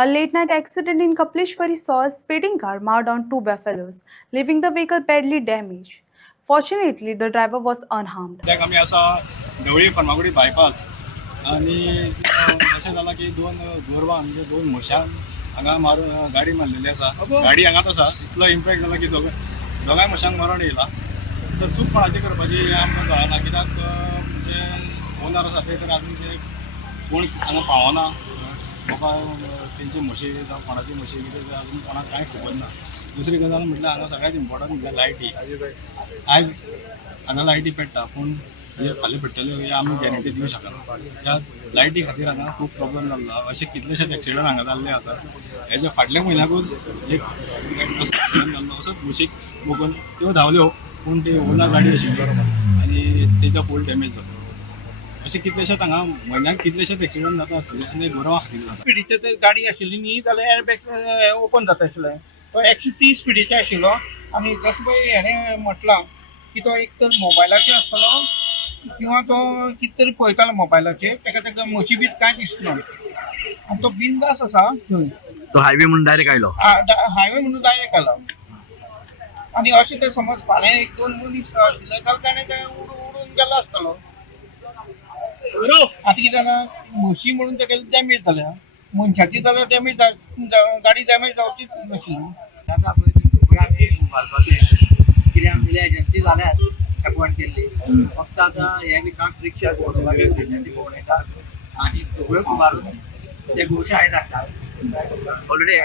A late night accident in Kapleshwari saw a speeding car mow down two buffaloes, leaving the vehicle badly damaged. Fortunately, the driver was unharmed. कित्याक आमी आसा ढवळी फर्मागुडी बायपास आनी अशें जालां की दोन गोरवां म्हणजे दोन म्हशांक हांगा मारून गाडी मारलेली आसा. गाडी हांगाच आसा. इतलो इम्पॅक्ट जाला की दोगांय म्हशांक मरण येयलां. तर चूक कोणाची करपाची हें आमकां कळना, कित्याक म्हणजे ओनर आसा ते तर आजून ते कोण हांगा पावना. म्हाका तेंची म्हशी जावं कोणाची म्हशी कितें तें आजून कोणाक कांय खबर ना. दुसरी गजाल म्हटल्यार हांगा सगळ्यांत इम्पॉर्टंट म्हटल्यार लायटी. आयज हांगा लायटी पेट्टा पूण हे फाल्यां पेट्टल्यो हे आमी गॅरंटी दिवंक शकना. त्या लायटी खातीर हांगा खूब प्रॉब्लेम जाल्लो. अशे कितलेशेच एक्सिडंट हांगा जाल्ले आसा. हेज्या फाटल्या म्हयन्याकूच एक एक्सिडंट जाल्लो. असोच म्हशीक बघून त्यो धांवल्यो पूण ती ओनर गाडी आशिल्ली आनी तेजो फूल डॅमेज जालो. अशे कितलेशेच हांगा म्हयन्याक कितलेशेच एक्सिडंट जाता आसतले आनी गोरवां खातीर जाता. स्पिडीचे जर गाडी आशिल्ली न्ही जाल्यार एअरबॅग्स ओपन जाता आशिल्ले. तो 130 स्पिडीचे आशिल्लो आनी जसो पळय हेणें म्हटलां की तो एक तर मोबायलाचेर आसतलो किंवा तो कितें तरी पळयतालो मोबायलाचेर, तेका म्हशी बी कांय दिसना आनी तो बिंदास आसा थंय. तो हायवे म्हणून डायरेक्ट आयलो. हायवे म्हणून डायरेक्ट आयलो आनी अशें तर समज फाल्यां एक दोन मनीस आशिल्ले जाल्यार ताणें तें उडून गेलो आसतलो. आतां कितें जालां म्हशी म्हणून तेका डॅमेज जाल्या, मनशाची जाल्यार डॅमेज गाडी डॅमेज जावचीच नाशिल्ली. आसा पळय ती सगळी आमी वाचपाचें कितें आमगेली एजन्सी जाल्यात अपॉयंट केल्ली. फक्त आतां हे बी काम रिक्षा भोंवडोवपाची भुरग्यांची भोंवडयतात आनी सगळ्यो सुदारून ते गोशाळेंत हाडटात. ऑलरेडी